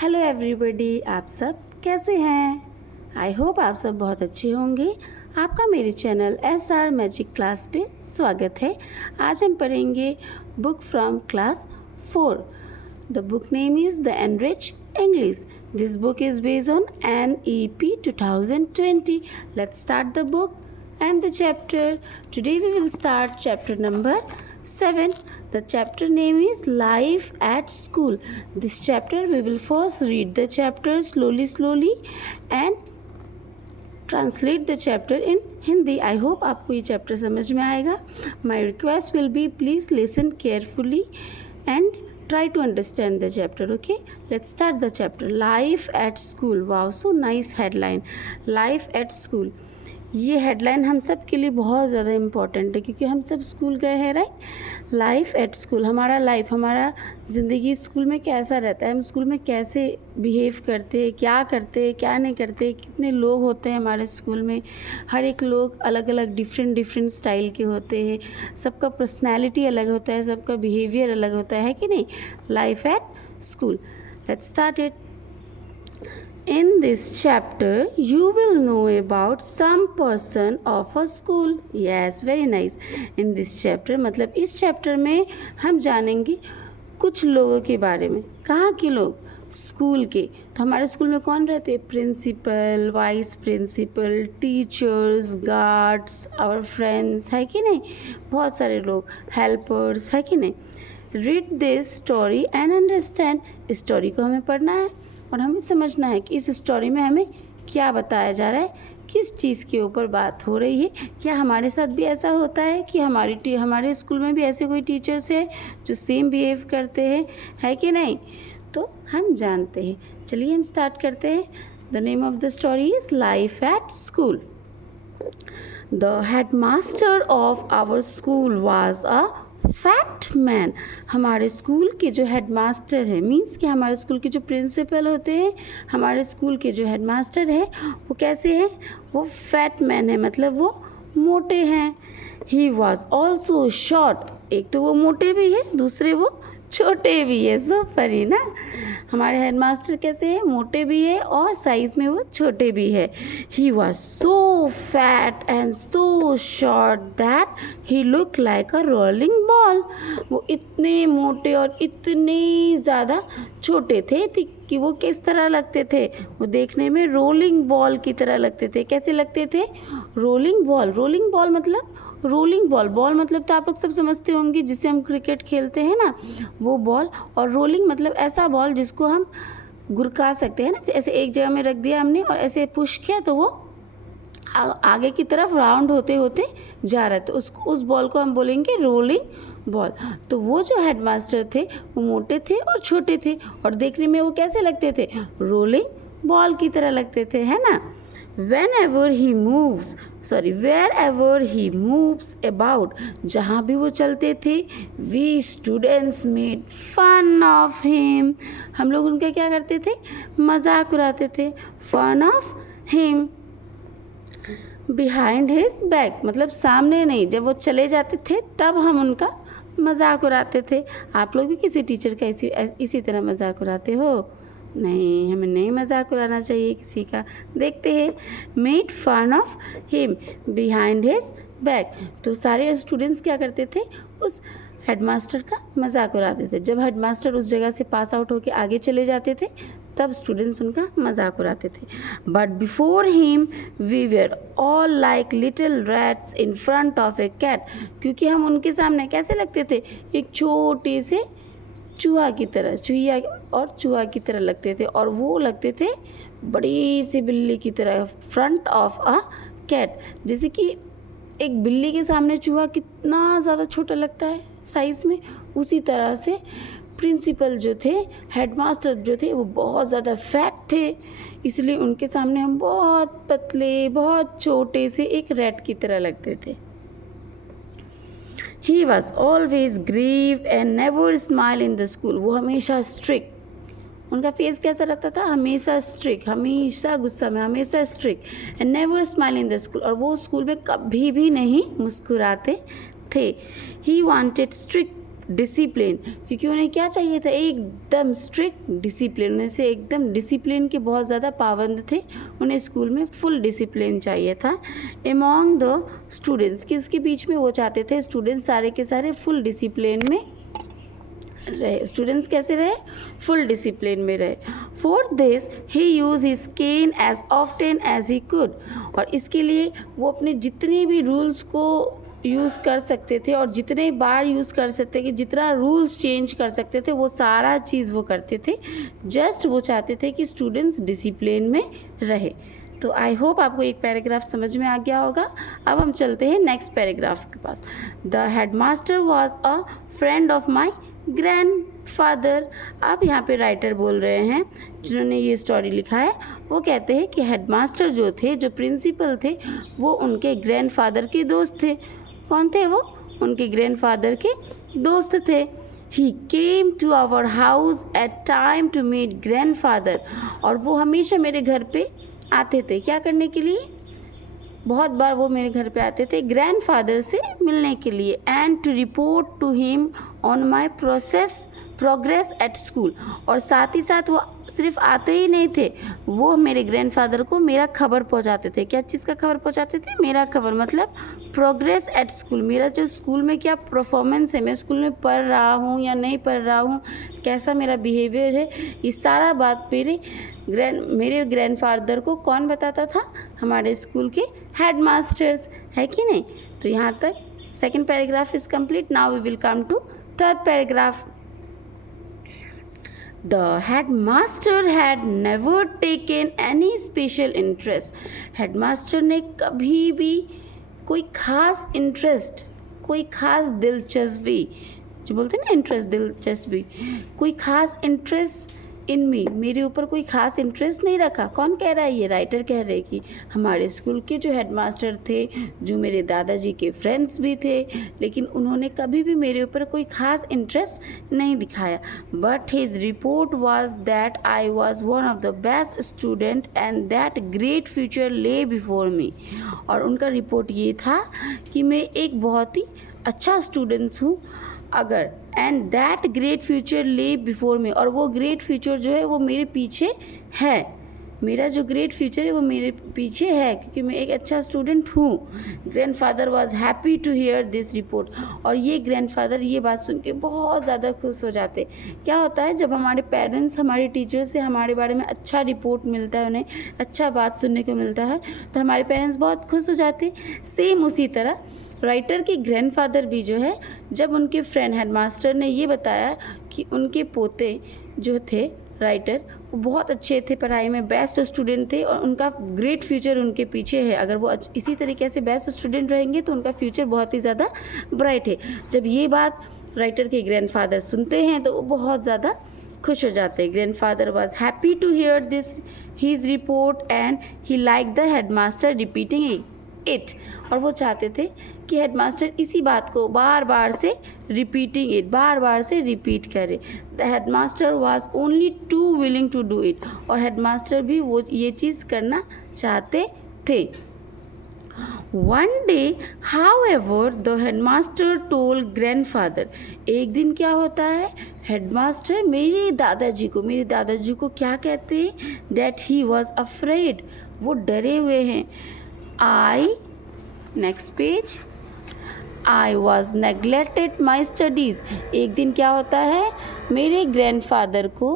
Hello everybody, आप सब कैसे हैं? आई होप आप सब बहुत अच्छे होंगे। आपका मेरे चैनल SR मैजिक क्लास पे स्वागत है। आज हम पढ़ेंगे book from class 4। The book name is the enrich English. This book is based on NEP 2020. Let's start the book and the chapter. Today we will start chapter number 7. The chapter name is Life at School. This chapter we will first read the chapter slowly and translate the chapter in Hindi. I hope आपको ये chapter समझ में आएगा. My request will be please listen carefully and try to understand the chapter. Okay, let's start the chapter. Life at School. Wow, so nice headline. Life at School. ये headline हम सब के लिए बहुत ज़्यादा इम्पॉर्टेंट है क्योंकि हम सब स्कूल गए हैं, राइट। लाइफ एट स्कूल, हमारा लाइफ, हमारा ज़िंदगी स्कूल में कैसा रहता है, हम स्कूल में कैसे बिहेव करते हैं, क्या करते हैं, क्या नहीं करते, कितने लोग होते हैं हमारे स्कूल में। हर एक लोग अलग अलग डिफरेंट स्टाइल के होते हैं, सबका पर्सनैलिटी अलग होता है, सबका बिहेवियर अलग होता है कि नहीं। Life at school, let's start it. In this chapter, you will know about some person of a school. Yes, very nice. In this chapter, मतलब इस chapter में हम जानेंगे कुछ लोगों के बारे में. कहाँ के लोग? स्कूल के. तो हमारे स्कूल में कौन रहते हैं? Principal, vice principal, teachers, guards, our friends, है कि नहीं? बहुत सारे लोग, हेल्पर्स, है कि नहीं? Read this story and understand. Story को हमें पढ़ना है और हमें समझना है कि इस स्टोरी में हमें क्या बताया जा रहा है, किस चीज़ के ऊपर बात हो रही है. क्या हमारे साथ भी ऐसा होता है कि हमारे स्कूल में भी ऐसे कोई टीचर्स है जो सेम बिहेव करते हैं, है कि नहीं? तो हम जानते हैं. चलिए हम स्टार्ट करते हैं. The name of the story is life at school. The headmaster of our school was a fat man. हमारे स्कूल के जो हेडमास्टर है, मीन्स कि हमारे स्कूल के जो प्रिंसिपल होते हैं, हमारे स्कूल के जो हेडमास्टर है वो कैसे हैं? वो फैट मैन है, मतलब वो मोटे हैं. He was also short. एक तो वो मोटे भी है, दूसरे वो छोटे भी है. सो फनी ना. हमारे हेडमास्टर कैसे हैं? मोटे भी है और साइज़ में वो छोटे भी है. He was so fat and so short that he look like a rolling ball. वो इतने मोटे और इतने ज़्यादा छोटे थे कि वो किस तरह लगते थे? वो देखने में रोलिंग बॉल की तरह लगते थे. कैसे लगते थे? Rolling ball. रोलिंग बॉल मतलब रोलिंग बॉल. बॉल मतलब तो आप लोग सब समझते होंगे, जिससे हम क्रिकेट खेलते हैं ना, वो बॉल. और रोलिंग मतलब ऐसा बॉल जिसको हम गुरका सकते हैं ना, ऐसे एक जगह में रख दिया हमने और ऐसे पुश किया तो वो आगे की तरफ राउंड होते होते जा रहा है, तो उस बॉल को हम बोलेंगे रोलिंग बॉल. तो वो जो हेडमास्टर थे वो मोटे थे और छोटे थे और देखने में वो कैसे लगते थे? रोलिंग बॉल की तरह लगते थे, है ना. wherever he moves about, जहाँ भी वो चलते थे, we students made fun of him. हम लोग उनका क्या करते थे? मजाक उड़ाते थे. fun of him. behind his back मतलब सामने नहीं, जब वो चले जाते थे तब हम उनका मजाक उड़ाते थे. आप लोग भी किसी टीचर का इसी तरह मजाक उड़ाते हो? नहीं, हमें नहीं मजाक उड़ाना चाहिए किसी का. देखते हैं. Made fun of him behind his back. तो सारे स्टूडेंट्स क्या करते थे? उस हेडमास्टर का मजाक उड़ाते थे. जब हेडमास्टर उस जगह से पास आउट होकर आगे चले जाते थे तब स्टूडेंट्स उनका मजाक उड़ाते थे. But before him we were all like little rats in front of a cat. क्योंकि हम उनके सामने कैसे लगते थे? एक छोटे से चूहा की तरह, चूहिया और चूहा की तरह लगते थे और वो लगते थे बड़ी सी बिल्ली की तरह. फ्रंट ऑफ अ कैट, जैसे कि एक बिल्ली के सामने चूहा कितना ज़्यादा छोटा लगता है साइज़ में, उसी तरह से प्रिंसिपल जो थे, हेडमास्टर जो थे, वो बहुत ज़्यादा फैट थे. इसलिए उनके सामने हम बहुत पतले, बहुत छोटे से एक रैट की तरह लगते थे. He was always grave and never smile in the school. वो हमेशा स्ट्रिक्ट. उनका फेस कैसा रहता था? हमेशा स्ट्रिक्ट, हमेशा गुस्सा में, हमेशा strict. And never smile in the school. और वो स्कूल में कभी भी नहीं मुस्कुराते थे. He wanted strict डिसिप्लिन, क्योंकि उन्हें क्या चाहिए था, एकदम स्ट्रिक्ट डिसिप्लिन। उन्हें से एकदम डिसिप्लिन के बहुत ज़्यादा पाबंद थे, उन्हें स्कूल में फुल डिसिप्लिन चाहिए था। एमॉन्ग द स्टूडेंट्स, किसके बीच में वो चाहते थे स्टूडेंट्स सारे के सारे फुल डिसिप्लिन में रहे। स्टूडेंट्स कैसे रहे, फुल डिसिप्लिन में रहे। For this he use his cane as often as he could, और इसके लिए वो अपने जितने भी रूल्स को यूज़ कर सकते थे और जितने बार यूज़ कर सकते कि जितना रूल्स चेंज कर सकते थे वो सारा चीज़ वो करते थे। जस्ट वो चाहते थे कि स्टूडेंट्स डिसिप्लिन में रहे। तो आई होप आपको एक पैराग्राफ समझ में आ गया होगा। अब हम चलते हैं नेक्स्ट पैराग्राफ के पास। The headmaster was a friend of my grandfather. अब यहाँ पे राइटर बोल रहे हैं, जिन्होंने ये स्टोरी लिखा है, वो कहते हैं कि हेडमास्टर जो थे, जो प्रिंसिपल थे, वो उनके ग्रैंडफादर के दोस्त थे। कौन थे वो, उनके ग्रैंडफादर के दोस्त थे। He came to our house at time to meet grandfather, और वो हमेशा मेरे घर पे आते थे, क्या करने के लिए, बहुत बार वो मेरे घर पे आते थे ग्रैंडफादर से मिलने के लिए। And to report to him on my progress at school, और साथ ही साथ वो सिर्फ आते ही नहीं थे, वो मेरे ग्रैंडफादर को मेरा खबर पहुंचाते थे। क्या चीज़ का खबर पहुंचाते थे, मेरा खबर, मतलब प्रोग्रेस एट स्कूल, मेरा जो स्कूल में क्या परफॉर्मेंस है, मैं स्कूल में पढ़ रहा हूँ या नहीं पढ़ रहा हूँ, कैसा मेरा बिहेवियर है, ये सारा बात मेरे ग्रैंडफादर को कौन बताता था, हमारे स्कूल के हेडमास्टर्स, है कि नहीं। तो यहाँ तक second paragraph is complete. Now we will come to third paragraph. The headmaster had never taken any special interest. Headmaster ने कभी भी कोई ख़ास इंटरेस्ट, कोई ख़ास दिलचस्पी, जो बोलते हैं ना इंटरेस्ट, दिलचस्पी, कोई ख़ास इंटरेस्ट इन मी, मेरे ऊपर कोई ख़ास इंटरेस्ट नहीं रखा। कौन कह रहा है, ये राइटर कह रहे हैं कि हमारे स्कूल के जो हेडमास्टर थे, जो मेरे दादाजी के फ्रेंड्स भी थे, लेकिन उन्होंने कभी भी मेरे ऊपर कोई ख़ास इंटरेस्ट नहीं दिखाया। But his report was that I was one of the best student and that great future ले बिफोर मी, और उनका रिपोर्ट ये था कि मैं एक बहुत ही अच्छा स्टूडेंट्स हूँ, अगर एंड दैट ग्रेट फ्यूचर ले बिफोर में, और वो ग्रेट फ्यूचर जो है वो मेरे पीछे है, मेरा जो ग्रेट फ्यूचर है वो मेरे पीछे है, क्योंकि मैं एक अच्छा स्टूडेंट हूँ। Grandfather was happy to hear this report, और ये ग्रैंडफादर ये बात सुन के बहुत ज़्यादा खुश हो जाते। क्या होता है, जब हमारे पेरेंट्स हमारे टीचर से हमारे बारे में अच्छा रिपोर्ट मिलता है, उन्हें अच्छा बात सुनने को मिलता है, तो हमारे पेरेंट्स बहुत खुश हो जाते। सेम उसी तरह राइटर के ग्रैंडफादर भी जो है, जब उनके फ्रेंड हेडमास्टर ने ये बताया कि उनके पोते जो थे राइटर, वो बहुत अच्छे थे, पढ़ाई में बेस्ट स्टूडेंट थे और उनका ग्रेट फ्यूचर उनके पीछे है, अगर वो इसी तरीके से बेस्ट स्टूडेंट रहेंगे तो उनका फ्यूचर बहुत ही ज़्यादा ब्राइट है। जब ये बात राइटर के ग्रैंडफादर सुनते हैं तो वो बहुत ज़्यादा खुश हो जाते हैं। Grandfather was happy to hear this his report and he like the headmaster repeating it, और वो चाहते थे कि हेडमास्टर इसी बात को बार बार से रिपीटिंग इट, बार बार से रिपीट करे। The headmaster was only too willing to do it, और हेडमास्टर भी वो ये चीज़ करना चाहते थे। One day however the headmaster told grandfather, एक दिन क्या होता है, हेडमास्टर मेरे दादाजी को क्या कहते हैं, दैट ही वॉज अफ्रेड, वो डरे हुए हैं। Next page, I was neglected my studies, एक दिन क्या होता है, मेरे ग्रैंडफादर को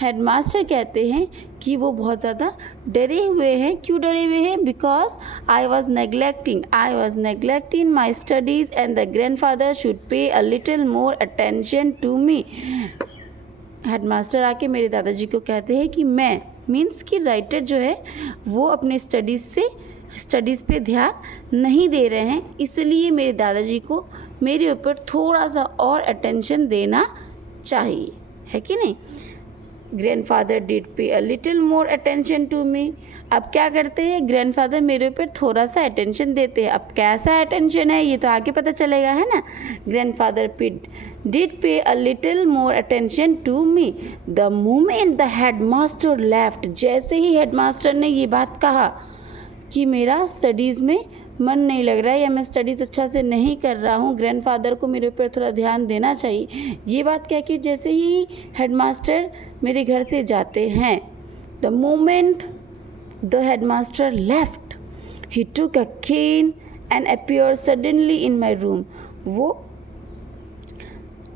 हेडमास्टर कहते हैं कि वो बहुत ज़्यादा डरे हुए हैं। क्यों डरे हुए हैं, because I was neglecting my studies and the grandfather should pay a little more attention to me. Headmaster आके मेरे दादाजी को कहते हैं कि मैं मीन्स कि राइटर जो है वो अपने स्टडीज़ पे ध्यान नहीं दे रहे हैं, इसलिए मेरे दादाजी को मेरे ऊपर थोड़ा सा और अटेंशन देना चाहिए, है कि नहीं। Grandfather did pay a little more attention to me, अब क्या करते हैं, ग्रैंडफादर मेरे ऊपर थोड़ा सा अटेंशन देते हैं। अब कैसा अटेंशन है ये तो आगे पता चलेगा, है ना। Grandfather did pay a little more attention to me the moment the headmaster left, जैसे ही हेडमास्टर ने ये बात कहा कि मेरा स्टडीज़ में मन नहीं लग रहा है या मैं स्टडीज़ अच्छा से नहीं कर रहा हूँ, ग्रैंडफादर को मेरे ऊपर थोड़ा ध्यान देना चाहिए। ये बात कह के जैसे ही हेडमास्टर मेरे घर से जाते हैं, the moment the headmaster left he took a cane and appear suddenly in my room. वो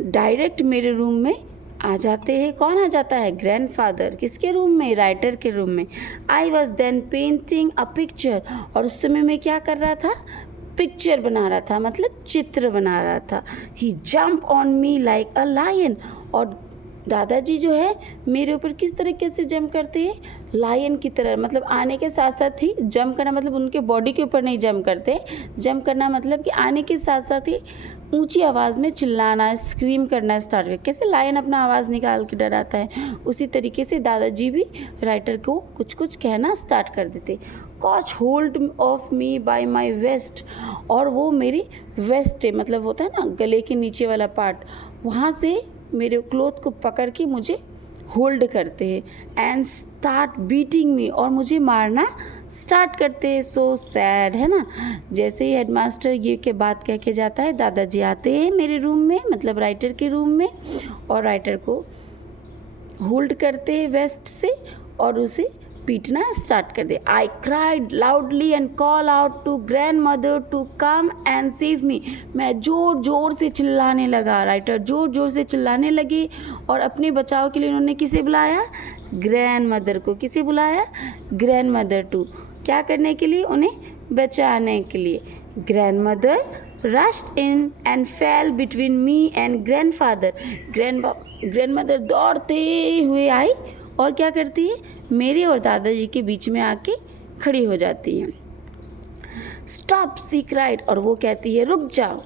डायरेक्ट मेरे रूम में आ जाते हैं। कौन आ जाता है? ग्रैंडफादर। किसके रूम में? राइटर के रूम में। I was then painting a picture, और उस समय मैं क्या कर रहा था? पिक्चर बना रहा था, मतलब चित्र बना रहा था। He jump on me like a lion, और दादाजी जो है मेरे ऊपर किस तरीके से जंप करते हैं? लायन की तरह, मतलब आने के साथ साथ ही जंप करना, मतलब उनके बॉडी के ऊपर नहीं जंप करते। जंप करना मतलब कि आने के साथ साथ ही ऊंची आवाज़ में चिल्लाना, स्क्रीम करना स्टार्ट कर। कैसे लायन अपना आवाज़ निकाल के डराता है, उसी तरीके से दादाजी भी राइटर को कुछ कुछ कहना स्टार्ट कर देते। Caught hold of me by my waist, और वो मेरी वेस्ट है, मतलब होता है ना गले के नीचे वाला पार्ट, वहाँ से मेरे क्लोथ को पकड़ के मुझे होल्ड करते हैं। एंड स्टार्ट बीटिंग मी, और मुझे मारना स्टार्ट करते हैं। सो सैड, है ना। जैसे ही हेडमास्टर ये के बात कह के जाता है, दादाजी आते हैं मेरे रूम में, मतलब राइटर के रूम में, और राइटर को होल्ड करते हैं वेस्ट से और उसे पीटना स्टार्ट कर दे। I cried loudly and call out to grandmother to come and save me. मैं ज़ोर ज़ोर से चिल्लाने लगा, राइटर ज़ोर ज़ोर से चिल्लाने लगी, और अपने बचाव के लिए उन्होंने किसे बुलाया? ग्रैंड मदर को। किसे बुलाया? ग्रैंड मदर टू, क्या करने के लिए? उन्हें बचाने के लिए। Grand mother rushed in and fail between me and grandfather. Grand mother दौड़ते हुए आई और क्या करती है? मेरे और दादाजी के बीच में आके खड़ी हो जाती है। स्टॉप, शी क्राइड, और वो कहती है रुक जाओ।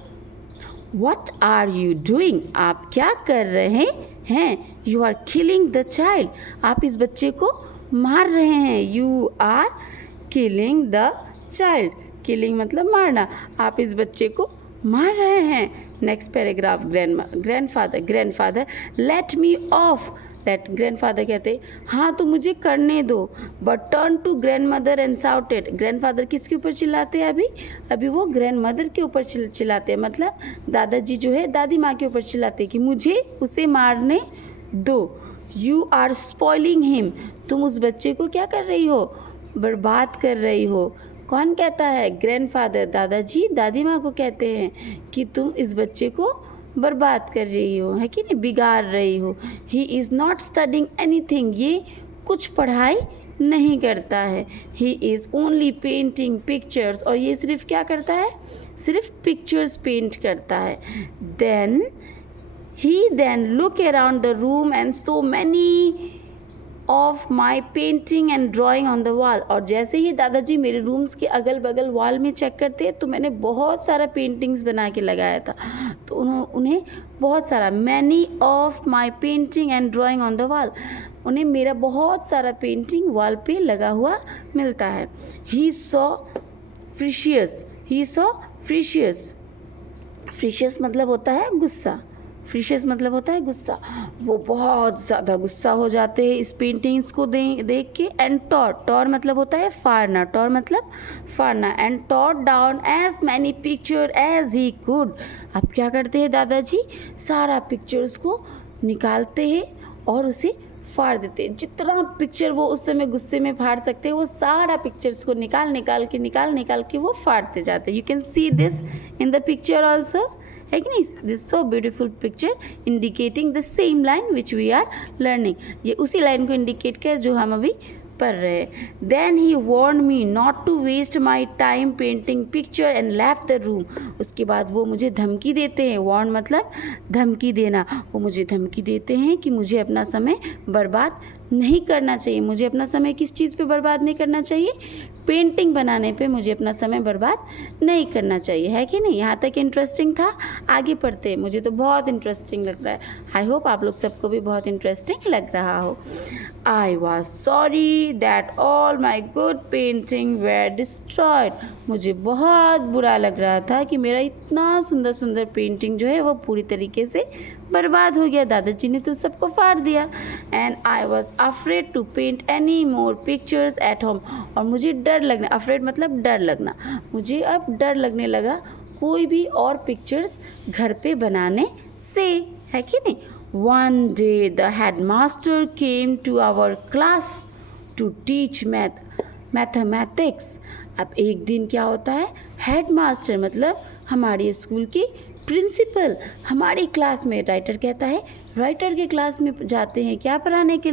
व्हाट आर यू डूइंग, आप क्या कर रहे हैं? You are killing the child, आप इस बच्चे को मार रहे हैं। You are killing the child, killing मतलब मारना, आप इस बच्चे को मार रहे हैं। Next paragraph, grandfather let me off, let grandfather कहते हाँ तो मुझे करने दो। But turn to grandmother and shouted, grandfather किसके ऊपर चिल्लाते हैं? अभी वो ग्रैंड मदर के ऊपर चिल्लाते हैं, मतलब दादाजी जो है दादी माँ के ऊपर चिल्लाते हैं कि मुझे उसे मारने दो। यू आर स्पॉइलिंग हिम, तुम उस बच्चे को क्या कर रही हो? बर्बाद कर रही हो। कौन कहता है? ग्रैंडफादर, दादाजी दादी माँ को कहते हैं कि तुम इस बच्चे को बर्बाद कर रही हो, है कि नहीं, बिगाड़ रही हो। He is not studying anything, ये कुछ पढ़ाई नहीं करता है। He is only painting pictures, और ये सिर्फ क्या करता है? सिर्फ पिक्चर्स पेंट करता है। Then look around the room and so many of my painting and drawing on the wall, और जैसे ही दादाजी मेरे रूम्स के अगल बगल वॉल में चेक करते तो मैंने बहुत सारा पेंटिंग्स बना के लगाया था। तो उन्हें बहुत सारा, many of my painting and drawing on the wall, उन्हें मेरा बहुत सारा पेंटिंग वॉल पे लगा हुआ मिलता है। ही सॉ फ्रिशियस, फ्रिशियस मतलब होता है गुस्सा, फ्रिशियस मतलब होता है गुस्सा। वो बहुत ज़्यादा गुस्सा हो जाते हैं इस पेंटिंग्स को देख के। एंड टॉर मतलब होता है फाड़ना, टॉर मतलब फाड़ना। And tore down as many picture as he could, अब क्या करते हैं दादाजी? सारा पिक्चर्स को निकालते हैं और उसे फाड़ देते हैं। जितना पिक्चर वो उस समय गुस्से में फाड़ सकते हैं, वो सारा पिक्चर्स को निकाल के वो फाड़ते जाते हैं। You can see this in the picture also, है कि नहीं? This so beautiful picture indicating the same line which we are learning, ये उसी लाइन को इंडिकेट कर जो हम अभी पढ़ रहे हैं। Then he warn me not to waste my time painting picture and left the room, उसके बाद वो मुझे धमकी देते हैं। वार्न मतलब धमकी देना, वो मुझे धमकी देते हैं कि मुझे अपना समय बर्बाद नहीं करना चाहिए। मुझे अपना समय किस चीज़ पे बर्बाद नहीं करना चाहिए? पेंटिंग बनाने पे मुझे अपना समय बर्बाद नहीं करना चाहिए, है कि नहीं? यहाँ तक इंटरेस्टिंग था, आगे पढ़ते हैं। मुझे तो बहुत इंटरेस्टिंग लग रहा है, आई होप आप लोग सबको भी बहुत इंटरेस्टिंग लग रहा हो। I was sorry that all my good painting were destroyed, मुझे बहुत बुरा लग रहा था कि मेरा इतना सुंदर सुंदर पेंटिंग जो है वो पूरी तरीके से बर्बाद हो गया, दादाजी ने तो सबको फाड़ दिया। And I was afraid to paint any more pictures at home, और मुझे डर लगना, अफ्रेड मतलब डर लगना, मुझे अब डर लगने लगा कोई भी और पिक्चर्स घर पे बनाने से, है कि नहीं। One day the headmaster came to our class to teach mathematics. अब एक दिन क्या होता है, हेडमास्टर मतलब हमारे स्कूल की प्रिंसिपल हमारी क्लास में, राइटर कहता है, राइटर के क्लास में जाते हैं क्या पढ़ाने के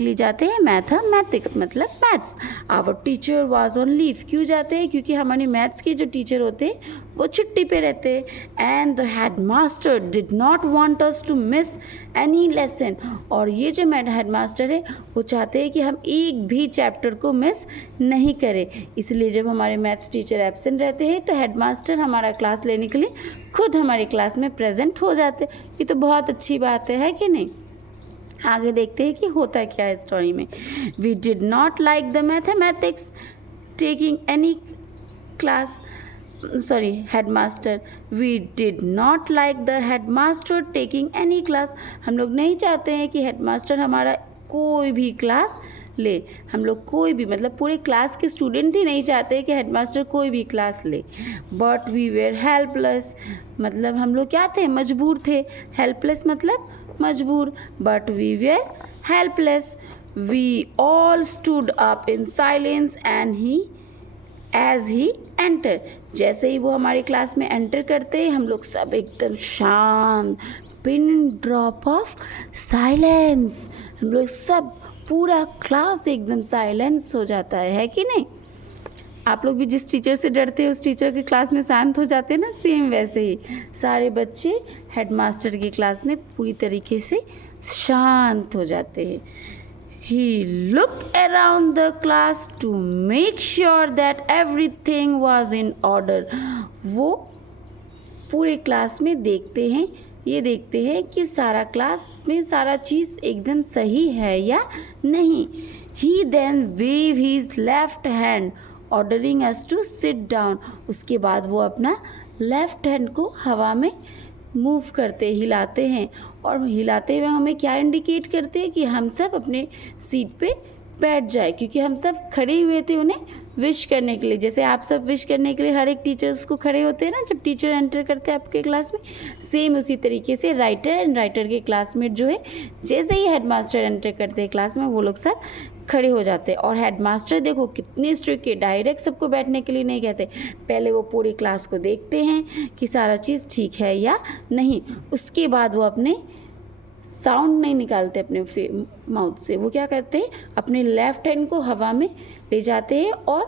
लिए जाते हैं मैथमेटिक्स मतलब maths. Our teacher was on leave, क्यों जाते हैं, क्योंकि हमारे मैथ्स के जो टीचर होते हैं वो छुट्टी पे रहते हैं। And the headmaster did not want us to miss any lesson, और ये जो हेडमास्टर है वो चाहते हैं कि हम एक भी चैप्टर को मिस नहीं करें, इसलिए जब हमारे मैथ्स टीचर एब्सेंट रहते हैं तो हेडमास्टर हमारा क्लास लेने के लिए खुद हमारे क्लास में प्रेजेंट हो जाते। ये तो बहुत अच्छी बात है कि नहीं। आगे देखते हैं कि होता क्या है स्टोरी में। We did not like the mathematics taking any class, sorry headmaster, we did not like the headmaster taking any class, हम लोग नहीं चाहते हैं कि हेडमास्टर हमारा कोई भी क्लास ले, हम लोग कोई भी मतलब पूरे क्लास के स्टूडेंट ही नहीं चाहते कि हेडमास्टर कोई भी क्लास ले। बट वी वेर हेल्पलेस, मतलब हम लोग क्या थे, मजबूर थे, हेल्पलेस मतलब मजबूर, but we were helpless. We all stood up in silence and he as he enter, जैसे ही वो हमारी क्लास में एंटर करते हम लोग सब एकदम शांत, पिन ड्रॉप ऑफ साइलेंस, हम लोग सब पूरा क्लास एकदम साइलेंस हो जाता है कि नहीं। आप लोग भी जिस टीचर से डरते हैं उस टीचर की क्लास में शांत हो जाते हैं ना, सेम वैसे ही सारे बच्चे हेडमास्टर की क्लास में पूरी तरीके से शांत हो जाते हैं। He looked around the class to make sure that everything was in order. वो पूरे क्लास में देखते हैं, ये देखते हैं कि सारा क्लास में सारा चीज़ एकदम सही है या नहीं। He then waved his left hand ordering us to sit down. उसके बाद वो अपना लेफ्ट हैंड को हवा में मूव करते, हिलाते हैं, और हिलाते हुए हमें क्या इंडिकेट करते हैं कि हम सब अपने सीट पे बैठ जाए, क्योंकि हम सब खड़े हुए थे उन्हें विश करने के लिए। जैसे आप सब विश करने के लिए हर एक टीचर्स को खड़े होते हैं ना जब टीचर एंटर करते हैं आपके क्लास में, सेम उसी तरीके से राइटर एंड राइटर के क्लासमेट जो है जैसे ही हेडमास्टर एंटर करते हैं क्लास में वो लोग सब खड़े हो जाते हैं। और हेडमास्टर देखो कितने स्ट्रिक्ट है, डायरेक्ट सबको बैठने के लिए नहीं कहते, पहले वो पूरी क्लास को देखते हैं कि सारा चीज़ ठीक है या नहीं, उसके बाद वो अपने साउंड नहीं निकालते अपने माउथ से, वो क्या करते हैं अपने लेफ्ट हैंड को हवा में ले जाते हैं और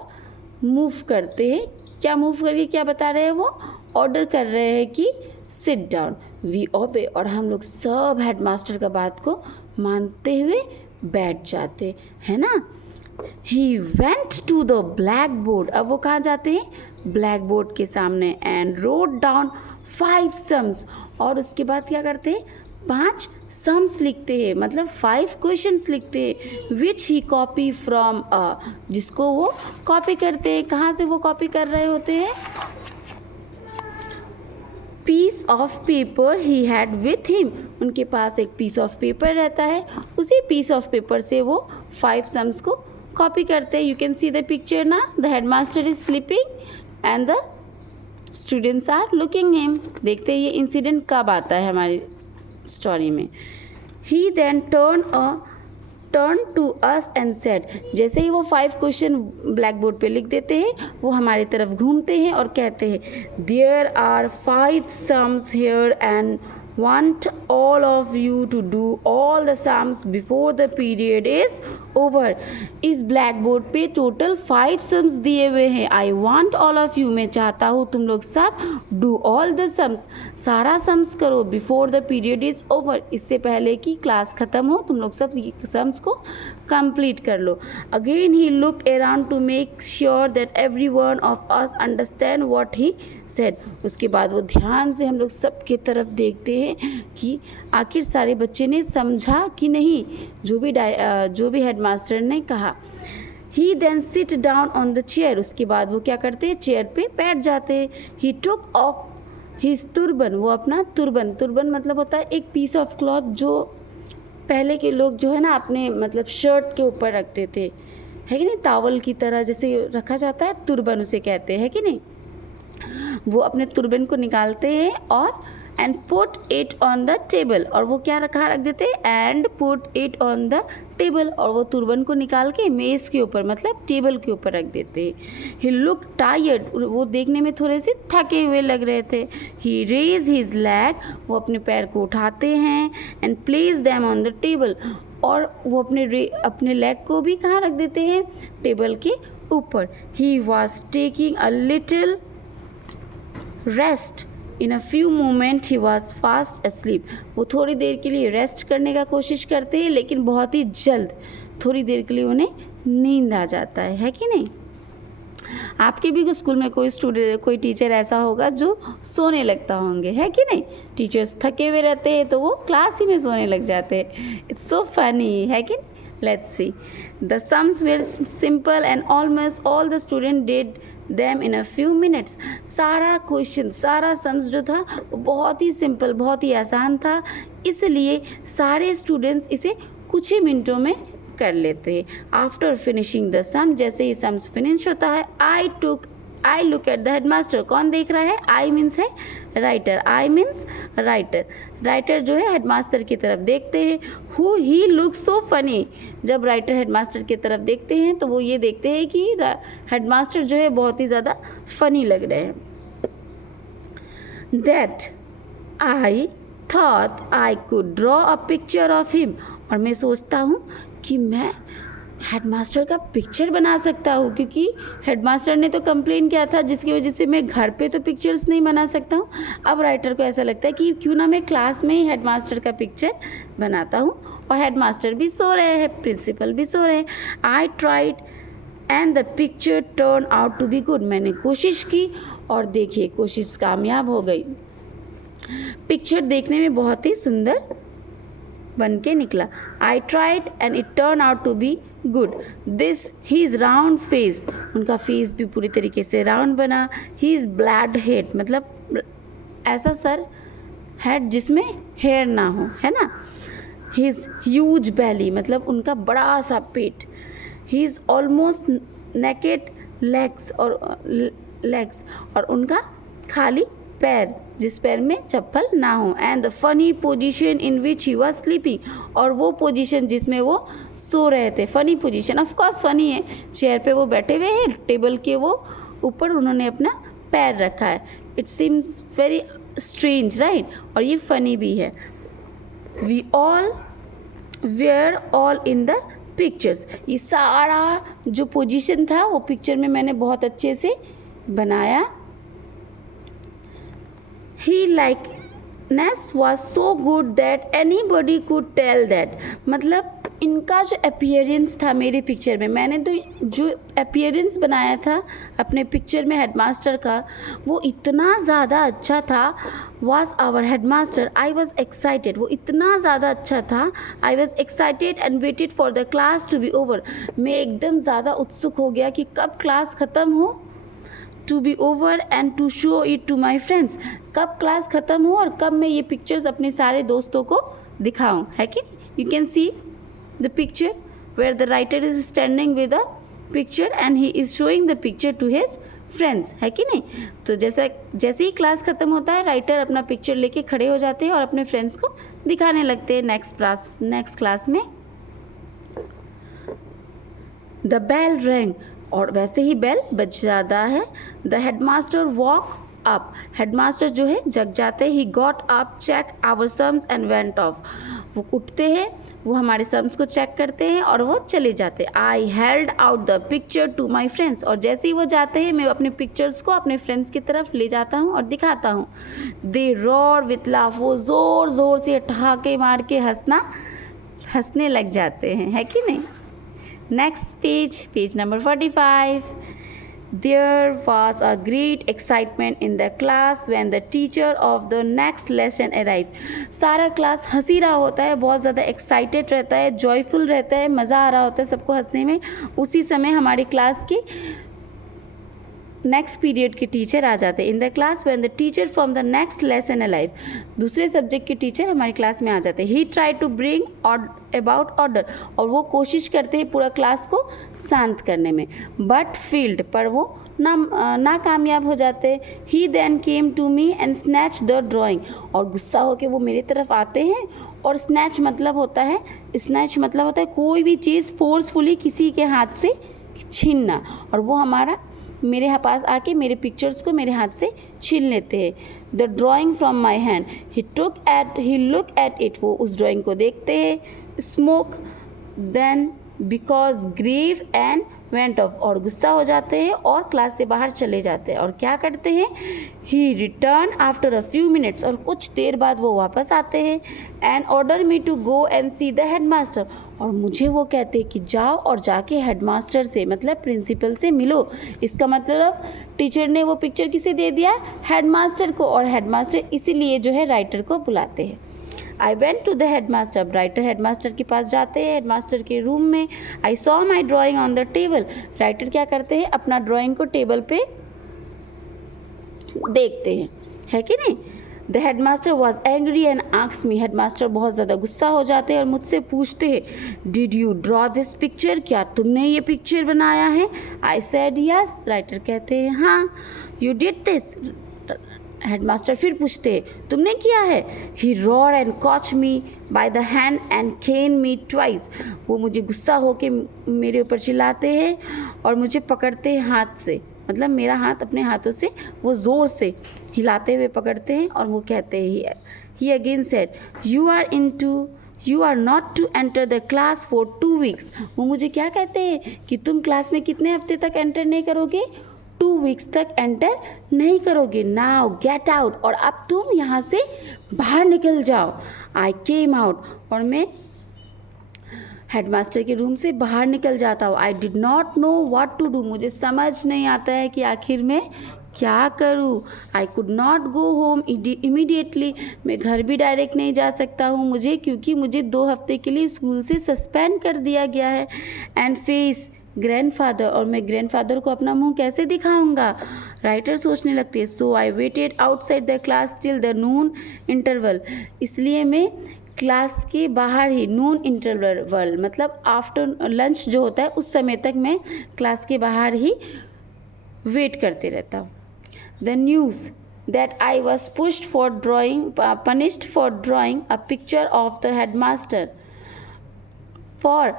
मूव करते हैं। क्या मूव करके क्या बता रहे हैं, वो ऑर्डर कर रहे हैं कि सिट डाउन, वी ओबे, और हम लोग सब हेडमास्टर का बात को मानते हुए बैठ जाते हैं ना। He went to the blackboard, अब वो कहाँ जाते हैं, ब्लैक बोर्ड के सामने, एंड रोट डाउन 5 सम्स, और उसके बाद क्या करते हैं 5 सम्स लिखते हैं, मतलब 5 क्वेश्चंस लिखते हैं, विच ही कॉपी फ्रॉम जिसको वो कॉपी करते हैं। कहाँ से वो कॉपी कर रहे होते हैं, piece of paper he had with him, उनके पास एक पीस ऑफ पेपर रहता है, उसी पीस ऑफ पेपर से वो 5 सम्स को कॉपी करते हैं। You can see the picture ना, the headmaster is sleeping and the students are looking him. देखते हैं ये इंसिडेंट कब आता है हमारी स्टोरी में। He then turn to us and said, जैसे ही वो 5 क्वेश्चन ब्लैक बोर्ड पे लिख देते हैं वो हमारी तरफ घूमते हैं और कहते हैं there are 5 sums here and want all of you to do all the sums before the period is over. इस ब्लैक बोर्ड पे टोटल 5 सम्स दिए हुए हैं। I want all of you, मैं चाहता हूँ तुम लोग सब डू ऑल द सम्स, सारा सम्स करो, before the period is over, इससे पहले कि क्लास ख़त्म हो तुम लोग सब सम्स को कंप्लीट कर लो। Again he look around to make sure that every one of us understand what he said, उसके बाद वो ध्यान से हम लोग सब की तरफ देखते हैं कि आखिर सारे बच्चे ने समझा कि नहीं जो भी हेडमास्टर ने कहा। He then sit down on the chair, उसके बाद वो क्या करते हैं चेयर पे बैठ जाते हैं। ही हिज तुरबन, वो अपना तुरबन, तुरबन मतलब होता है एक पीस ऑफ क्लॉथ जो पहले के लोग जो है ना अपने मतलब शर्ट के ऊपर रखते थे, है कि नहीं, तावल की तरह जैसे रखा जाता है, तुरबन उसे कहते हैं, कि नहीं। वो अपने तुरबन को निकालते हैं और and put it on the table, और वो क्या रख देते हैं, and put it on the table, और वो तुरबन को निकाल के मेज़ के ऊपर मतलब टेबल के ऊपर रख देते हैं। ही लुक टायर्ड, वो देखने में थोड़े से थके हुए लग रहे थे। ही रेज हिज लैग, वो अपने पैर को उठाते हैं, and place them on the table, और वो अपने लेग को भी कहाँ रख देते हैं, टेबल के ऊपर। He was taking a little rest, in a few moment he was fast asleep, वो थोड़ी देर के लिए रेस्ट करने का कोशिश करते हैं, लेकिन बहुत ही जल्द थोड़ी देर के लिए उन्हें नींद आ जाता है कि नहीं। आपके भी स्कूल में कोई टीचर ऐसा होगा जो सोने लगता होंगे, है कि नहीं। टीचर्स थके हुए रहते हैं तो वो क्लास ही में सोने लग जाते हैं। इट्स सो फनी, है कि। Let's see, the sums were simple and almost all the student did them in a few minutes, सारा क्वेश्चन, सारा सम्स जो था वो बहुत ही सिंपल, बहुत ही आसान था, इसलिए सारे स्टूडेंट्स इसे कुछ ही मिनटों में कर लेते हैं। आफ्टर फिनिशिंग द सम, जैसे ही सम्स फिनिश होता है, I look at the headmaster, कौन देख रहा है, आई मीन्स है writer, I means writer, writer जो है हेडमास्टर की तरफ देखते हैं। Who he look so funny, जब राइटर हेडमास्टर की तरफ देखते हैं तो वो ये देखते हैं कि हेडमास्टर जो है बहुत ही ज़्यादा फ़नी लग रहे हैं। That I thought I could draw a picture of him, और मैं सोचता हूँ कि मैं हेडमास्टर का पिक्चर बना सकता हूँ, क्योंकि हेडमास्टर ने तो कंप्लेन किया था जिसकी वजह से मैं घर पे तो पिक्चर्स नहीं बना सकता हूँ। अब राइटर को ऐसा लगता है कि क्यों ना मैं क्लास में ही हेडमास्टर का पिक्चर बनाता हूँ, और हेडमास्टर भी सो रहे हैं, प्रिंसिपल भी सो रहे हैं। I tried and the picture turn out to be good, मैंने कोशिश की और देखिए कोशिश कामयाब हो गई, पिक्चर देखने में बहुत ही सुंदर बन के निकला। I tried and it turn out to be good, this his round face, उनका फेस भी पूरी तरीके से राउंड बना। ही इज़ ब्लैड हेड, मतलब ऐसा सर हेड जिसमें हेयर ना हो, है ना। ही इज़ ह्यूज बैली, मतलब उनका बड़ा सा पेट। He is almost naked legs, और उनका खाली पैर, जिस पैर में चप्पल ना हो। And the funny position in which he was sleeping, और वो पोजीशन जिसमें वो सो रहे थे, funny position, of course funny है, चेयर पे वो बैठे हुए हैं, टेबल के वो ऊपर उन्होंने अपना पैर रखा है। It seems very strange, right, और ये फनी भी है। We all were all in the pictures, ये सारा जो पोजीशन था वो पिक्चर में मैंने बहुत अच्छे से बनाया। He likeness was so good that anybody could tell that, मतलब इनका जो अपीयरेंस था मेरे पिक्चर में, मैंने तो जो अपीयरेंस बनाया था अपने पिक्चर में हेडमास्टर का, वो इतना ज़्यादा अच्छा था। was our headmaster, I was excited, वो इतना ज़्यादा अच्छा था। I was excited and waited for the class to be over, मैं एकदम ज़्यादा उत्सुक हो गया कि कब क्लास ख़त्म हो, to be over and to show it to my friends, कब क्लास ख़त्म हो और कब मैं ये पिक्चर्स अपने सारे दोस्तों को दिखाऊं, है कि। You can see the picture where the writer is standing with a picture and he is showing the picture to his friends, है कि नहीं। तो जैसे ही क्लास ख़त्म होता है, राइटर अपना पिक्चर लेके खड़े हो जाते हैं और अपने फ्रेंड्स को दिखाने लगते हैं नेक्स्ट क्लास में। द बेल रैंग, और वैसे ही बेल बज जाता है। The headmaster walk up, headmaster जो है जग जाते हैं। He got up, check our sums and went off, वो उठते हैं, वो हमारे सम्स को चेक करते हैं और वो चले जाते हैं। I held out the picture to my friends, और जैसे ही वो जाते हैं मैं अपने पिक्चर्स को अपने फ्रेंड्स की तरफ ले जाता हूँ और दिखाता हूँ। दे रॉर विथ लाफ, वो ज़ोर ज़ोर से ठहाके मार के हंसने लग जाते हैं, है कि नहीं। Next page number 45. There was a great excitement in the class when the teacher of the next lesson arrived. सारा क्लास हंसी रहा होता है, बहुत ज़्यादा एक्साइटेड रहता है, जॉयफुल रहता है, मज़ा आ रहा होता है सबको हंसने में। उसी समय हमारी क्लास की नेक्स्ट पीरियड के टीचर आ जाते हैं। In the class when the teacher from the next lesson arrive, दूसरे सब्जेक्ट के टीचर हमारी क्लास में आ जाते हैं। He try to bring about order, और वो कोशिश करते हैं पूरा क्लास को शांत करने में, बट फील्ड, पर वो नाकामयाब हो जाते। He then came to me and snatch the drawing, और गुस्सा होकर वो मेरी तरफ आते हैं। और स्नैच मतलब होता है कोई भी चीज़ फोर्सफुली किसी के हाथ से छीनना, और वो मेरे पास आके मेरे पिक्चर्स को मेरे हाथ से छीन लेते हैं। The drawing from my hand, he look at it, वो उस ड्राइंग को देखते हैं। Smoke then because grieve and went off, और गुस्सा हो जाते हैं और क्लास से बाहर चले जाते हैं। और क्या करते हैं, he return after a few minutes, और कुछ देर बाद वो वापस आते हैं। And order me to go and see the headmaster, और मुझे वो कहते हैं कि जाओ और जाके हेडमास्टर से, मतलब प्रिंसिपल से मिलो। इसका मतलब टीचर ने वो पिक्चर किसे दे दिया, हेडमास्टर को, और हेडमास्टर इसीलिए जो है राइटर को बुलाते हैं। I went to the headmaster, अब राइटर हेडमास्टर के पास जाते हैं, हेडमास्टर के रूम में। I saw my drawing on the table, writer क्या करते हैं, अपना ड्राइंग को टेबल पे देखते हैं, है कि नहीं। The headmaster was angry and asked me, headmaster बहुत ज़्यादा गुस्सा हो जाते हैं और मुझसे पूछते हैं, did you draw this picture, क्या तुमने ये पिक्चर बनाया है। आई सेड यस, राइटर कहते हैं हाँ। यू डिड दिस, हेडमास्टर फिर पूछते हैं, तुमने किया है। He roar and caught me by the hand and cane me twice, वो मुझे गुस्सा होके मेरे ऊपर चिल्लाते हैं और मुझे पकड़ते हैं हाथ से, मतलब मेरा हाथ अपने हाथों से वो ज़ोर से हिलाते हुए पकड़ते हैं। और वो कहते हैं, he again said, you are not to enter the class for 2 weeks, वो मुझे क्या कहते हैं कि तुम क्लास में कितने हफ्ते तक एंटर नहीं करोगे, 2 वीक्स तक एंटर नहीं करोगे। नाउ गेट आउट, और अब तुम यहाँ से बाहर निकल जाओ। आई केम आउट, और मैं हेडमास्टर के रूम से बाहर निकल जाता हूँ। I did not know what to do, मुझे समझ नहीं आता है कि आखिर मैं क्या करूँ। आई could not go home immediately, मैं घर भी डायरेक्ट नहीं जा सकता हूँ क्योंकि मुझे 2 हफ्ते के लिए स्कूल से सस्पेंड कर दिया गया है। एंड फेस ग्रैंडफादर, और मैं ग्रैंडफादर को अपना मुंह कैसे दिखाऊंगा, राइटर सोचने लगते हैं। So I waited outside the class till the noon interval, इसलिए मैं क्लास के बाहर ही, नून इंटरवल मतलब आफ्टर लंच जो होता है उस समय तक मैं क्लास के बाहर ही वेट करते रहता हूँ। The news that I was punished for drawing a picture of the headmaster. For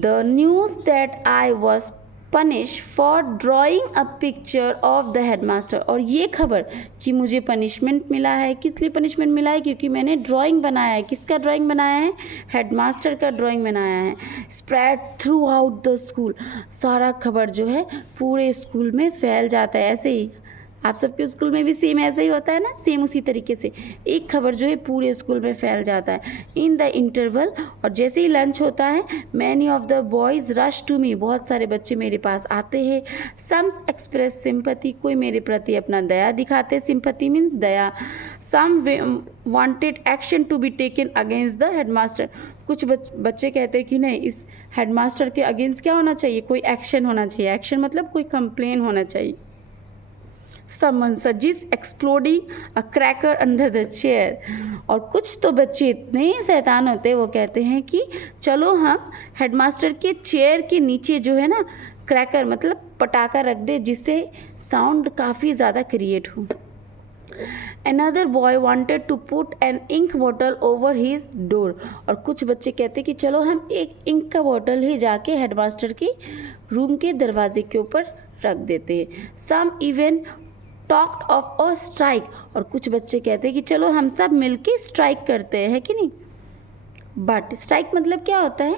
the news that I was punished for drawing a picture of the headmaster, और ये खबर कि मुझे पनिशमेंट मिला है, किस लिए पनिशमेंट मिला है, क्योंकि मैंने ड्राइंग बनाया है। किसका ड्राइंग बनाया है, हेडमास्टर का ड्राइंग बनाया है। Spread through out the school, सारा खबर जो है पूरे स्कूल में फैल जाता है। ऐसे ही आप सबके स्कूल में भी सेम ऐसा ही होता है ना, सेम उसी तरीके से एक खबर जो है पूरे स्कूल में फैल जाता है। इन द इंटरवल, और जैसे ही लंच होता है, many of the boys rush to me, बहुत सारे बच्चे मेरे पास आते हैं। सम एक्सप्रेस सिंपैथी, कोई मेरे प्रति अपना दया दिखाते, सिंपैथी मीन्स दया। Some wanted action to be taken against the headmaster, कुछ बच्चे कहते हैं कि नहीं, इस हेडमास्टर के अगेंस्ट क्या होना चाहिए, कोई एक्शन होना चाहिए। एक्शन मतलब कोई कंप्लेन होना चाहिए। Someone suggests exploding a cracker under the chair, और कुछ तो बच्चे इतने शैतान होते हैं, वो कहते हैं कि चलो हम हेडमास्टर के चेयर के नीचे जो है ना क्रैकर मतलब पटाखा रख दे, जिससे साउंड काफ़ी ज़्यादा क्रिएट हो। Another boy wanted to put an ink bottle over his door, और कुछ बच्चे कहते कि चलो हम एक इंक का बॉटल ही जाके हेडमास्टर के रूम के दरवाजे के ऊपर रख देते हैं। Some even talked of a strike, और कुछ बच्चे कहते हैं कि चलो हम सब मिलके स्ट्राइक करते हैं, है कि नहीं। बट स्ट्राइक मतलब क्या होता है,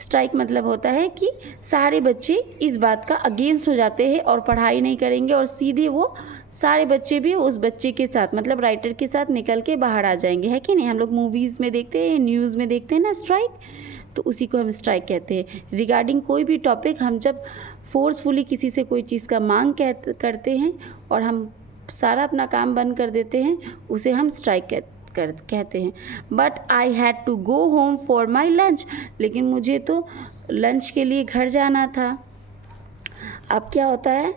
स्ट्राइक मतलब होता है कि सारे बच्चे इस बात का अगेंस्ट हो जाते हैं और पढ़ाई नहीं करेंगे, और सीधे वो सारे बच्चे भी उस बच्चे के साथ मतलब राइटर के साथ निकल के बाहर आ जाएंगे, है कि नहीं। हम लोग मूवीज़ में देखते हैं, न्यूज़ में देखते हैं ना स्ट्राइक, तो उसी को हम स्ट्राइक कहते हैं। रिगार्डिंग कोई भी टॉपिक, हम जब फोर्सफुली किसी से कोई चीज़ का मांग करते हैं और हम सारा अपना काम बंद कर देते हैं, उसे हम स्ट्राइक कहते हैं। But I had to go home for my lunch, लेकिन मुझे तो लंच के लिए घर जाना था। अब क्या होता है,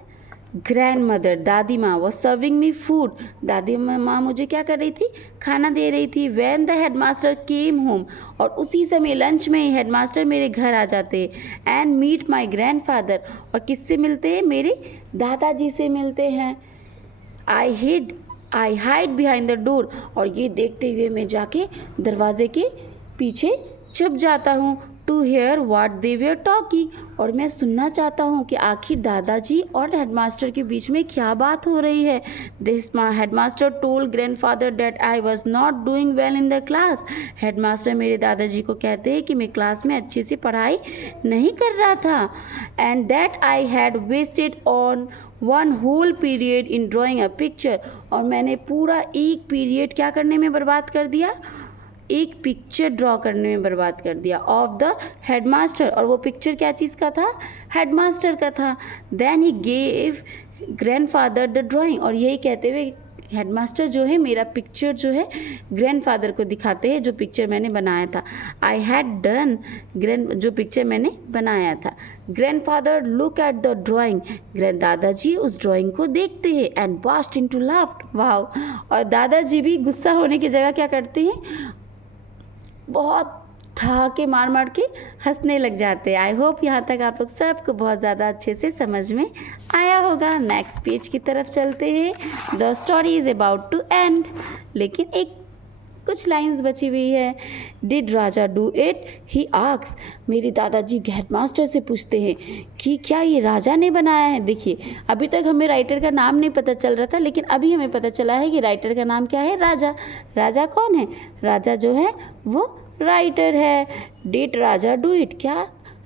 ग्रैंड मदर दादी माँ वॉज सर्विंग मी फूड, दादी माँ मुझे क्या कर रही थी, खाना दे रही थी। When the head master came home, और उसी समय लंच में ही हेड मास्टर मेरे घर आ जाते हैं। And meet my grandfather, और किससे मिलते हैं, मेरे दादाजी से मिलते हैं। I hide behind the door, और ये देखते हुए मैं जाके दरवाजे के पीछे छुप जाता हूँ। To hear what they were talking, और मैं सुनना चाहता हूँ कि आखिर दादाजी और हेडमास्टर के बीच में क्या बात हो रही है। This headmaster told grandfather that I was not doing well in the class, headmaster मेरे दादाजी को कहते हैं कि मैं क्लास में अच्छे से पढ़ाई नहीं कर रहा था। And that I had wasted on one whole period in drawing a picture, और मैंने पूरा एक पीरियड क्या करने में बर्बाद कर दिया, एक पिक्चर ड्रॉ करने में बर्बाद कर दिया ऑफ द हेडमास्टर। और वो पिक्चर क्या चीज़ का था, हेडमास्टर का था। Then he gave grandfather the drawing, और यही कहते हुए हेडमास्टर जो है मेरा पिक्चर जो है ग्रैंडफादर को दिखाते हैं, जो पिक्चर मैंने बनाया था। आई हैड डन जो पिक्चर मैंने बनाया था। Grandfather look at the drawing, दादाजी उस ड्राइंग को देखते हैं। And burst into laughed, wow, और दादाजी भी गुस्सा होने की जगह क्या करते हैं, बहुत ठहाके मार मार के हंसने लग जाते हैं। आई होप यहाँ तक आप लोग सबको बहुत ज़्यादा अच्छे से समझ में आया होगा। नेक्स्ट पेज की तरफ चलते हैं। The story is about to end, लेकिन एक कुछ लाइंस बची हुई है। Did Raja do it, he asks, मेरे दादाजी हेडमास्टर से पूछते हैं कि क्या ये राजा ने बनाया है। देखिए अभी तक हमें राइटर का नाम नहीं पता चल रहा था, लेकिन अभी हमें पता चला है कि राइटर का नाम क्या है, राजा। राजा कौन है, राजा जो है वो राइटर है। डिड राजा डू इट, क्या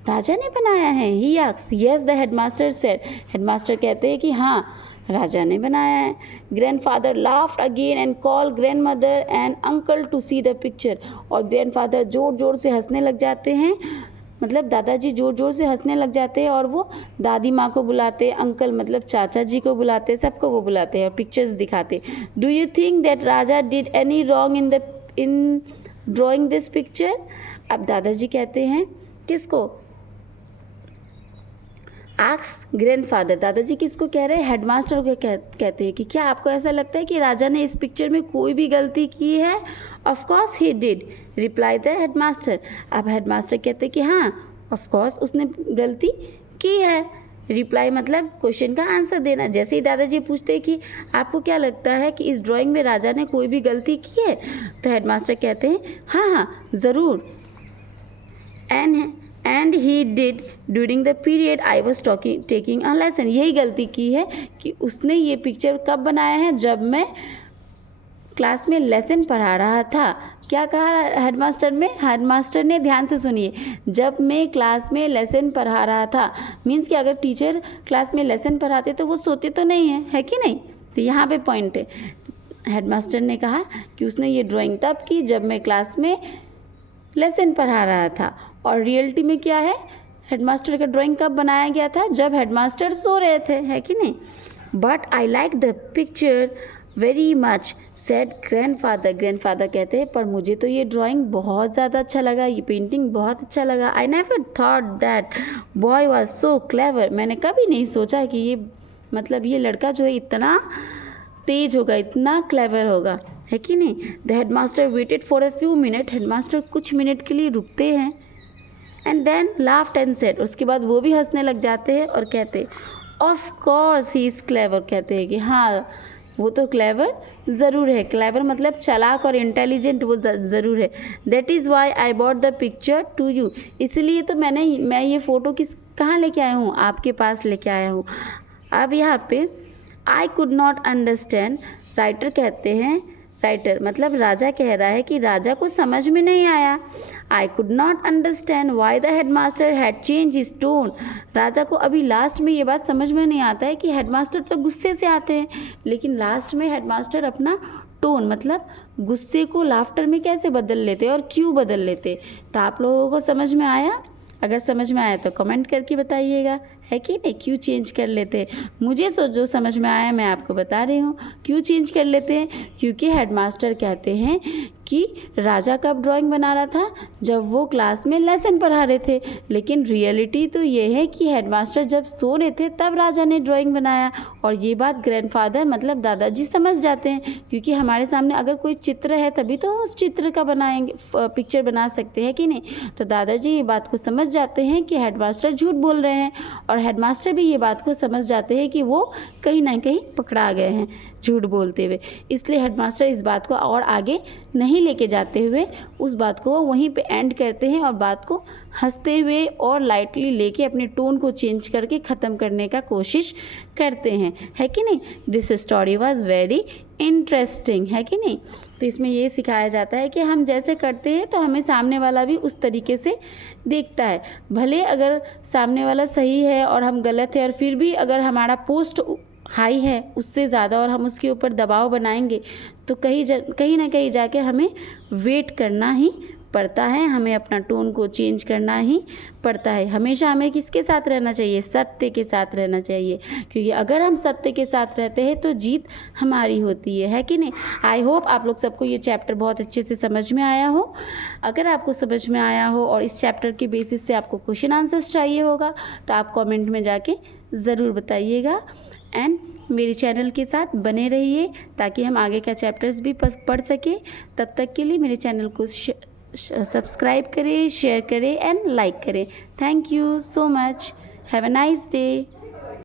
राजा ने बनाया है, he asks. Yes the headmaster said, headmaster कहते हैं कि हाँ राजा ने बनाया है। Grandfather laughed again and call grandmother and uncle to see the picture, और ग्रैंडफादर ज़ोर ज़ोर से हंसने लग जाते हैं, मतलब दादाजी ज़ोर ज़ोर से हंसने लग जाते हैं, और वो दादी माँ को बुलाते, अंकल मतलब चाचा जी को बुलाते, सबको वो बुलाते हैं और पिक्चर्स दिखाते। Do you think that Raja did any wrong in drawing this picture. अब दादाजी कहते हैं किसको, आस्क ग्रैंडफादर, दादाजी किसको कह रहे हैं, हेडमास्टर को कहते हैं कि क्या आपको ऐसा लगता है कि राजा ने इस पिक्चर में कोई भी गलती की है। Of course he did, reply the headmaster. अब हेडमास्टर कहते हैं कि हाँ ऑफ कोर्स उसने गलती की है। रिप्लाई मतलब क्वेश्चन का आंसर देना। जैसे ही दादाजी पूछते हैं कि आपको क्या लगता है कि इस ड्राइंग में राजा ने कोई भी गलती की है, तो हेडमास्टर कहते हैं हाँ ज़रूर। And he did during the period I was taking a lesson, यही गलती की है कि उसने ये पिक्चर कब बनाया है, जब मैं क्लास में लेसन पढ़ा रहा था। क्या कहा हेडमास्टर ने, ध्यान से सुनिए, जब मैं क्लास में लेसन पढ़ा रहा था, मीन्स कि अगर टीचर क्लास में लेसन पढ़ाते तो वो सोते तो नहीं है कि नहीं। तो यहाँ पे पॉइंट है, हेडमास्टर ने कहा कि उसने ये ड्राइंग तब की जब मैं क्लास में लेसन पढ़ा रहा था, और रियलिटी में क्या है, हेडमास्टर का ड्राइंग कब बनाया गया था, जब हेडमास्टर सो रहे थे, है कि नहीं। But I like the picture very much said grandfather, grandfather कहते हैं पर मुझे तो ये ड्राइंग बहुत ज़्यादा अच्छा लगा, ये पेंटिंग बहुत अच्छा लगा। I never thought that boy was so clever, मैंने कभी नहीं सोचा कि ये लड़का जो है इतना तेज होगा, इतना क्लेवर होगा, है कि नहीं। The headmaster waited for a few minute, headmaster कुछ मिनट के लिए रुकते हैं। And then laughed and said, उसके बाद वो भी हंसने लग जाते हैं और कहते of course he is clever, कहते हैं कि हाँ वो तो क्लेवर ज़रूर है। क्लेवर मतलब चालाक और इंटेलिजेंट, वो ज़रूर है। That is why I bought the picture to you, इसलिए तो मैं ये फ़ोटो कहाँ लेके आया हूँ, आपके पास लेके आया हूँ। अब यहाँ पे आई कुड नॉट अंडरस्टैंड, राइटर कहते हैं, राइटर मतलब राजा कह रहा है कि राजा को समझ में नहीं आया। I could not understand why the headmaster had change his tone, Raja को अभी लास्ट में ये बात समझ में नहीं आता है कि हेडमास्टर तो गुस्से से आते हैं, लेकिन लास्ट में हेडमास्टर अपना टोन मतलब गुस्से को लाफ्टर में कैसे बदल लेते और क्यों बदल लेते। तो आप लोगों को समझ में आया, अगर समझ में आया तो कमेंट करके बताइएगा, है कि नहीं, क्यों चेंज कर लेते हैं। मुझे जो समझ में आया मैं आपको बता रही हूँ, क्यों चेंज कर लेते हैं, क्योंकि हेडमास्टर कहते हैं कि राजा कब ड्राइंग बना रहा था, जब वो क्लास में लेसन पढ़ा रहे थे। लेकिन रियलिटी तो ये है कि हेडमास्टर जब सो रहे थे तब राजा ने ड्राइंग बनाया। और ये बात ग्रैंडफादर मतलब दादाजी समझ जाते हैं, क्योंकि हमारे सामने अगर कोई चित्र है तभी तो हम उस चित्र का बनाएंगे, पिक्चर बना सकते हैं कि नहीं। तो दादाजी ये बात को समझ जाते हैं कि हेडमास्टर झूठ बोल रहे हैं, और हेडमास्टर भी ये बात को समझ जाते हैं कि वो कहीं ना कहीं पकड़ा गए हैं झूठ बोलते हुए। इसलिए हेडमास्टर इस बात को और आगे नहीं लेके जाते हुए उस बात को वहीं पे एंड करते हैं और बात को हंसते हुए और लाइटली लेके अपने टोन को चेंज करके ख़त्म करने का कोशिश करते हैं, है कि नहीं। This story was very interesting, है कि नहीं। तो इसमें ये सिखाया जाता है कि हम जैसे करते हैं तो हमें सामने वाला भी उस तरीके से देखता है। भले अगर सामने वाला सही है और हम गलत है, और फिर भी अगर हमारा पोस्ट हाई है उससे ज़्यादा और हम उसके ऊपर दबाव बनाएंगे तो कहीं ना कहीं जाके हमें वेट करना ही पड़ता है, हमें अपना टोन को चेंज करना ही पड़ता है। हमेशा हमें किसके साथ रहना चाहिए, सत्य के साथ रहना चाहिए, क्योंकि अगर हम सत्य के साथ रहते हैं तो जीत हमारी होती है कि नहीं। आई होप आप लोग सबको ये चैप्टर बहुत अच्छे से समझ में आया हो। अगर आपको समझ में आया हो और इस चैप्टर के बेसिस से आपको क्वेश्चन आंसर्स चाहिए होगा तो आप कॉमेंट में जाके ज़रूर बताइएगा। एंड मेरे चैनल के साथ बने रहिए ताकि हम आगे का चैप्टर्स भी पढ़ सकें। तब तक के लिए मेरे चैनल को सब्सक्राइब करें, शेयर करें एंड लाइक करें। Thank you so much. Have a nice day.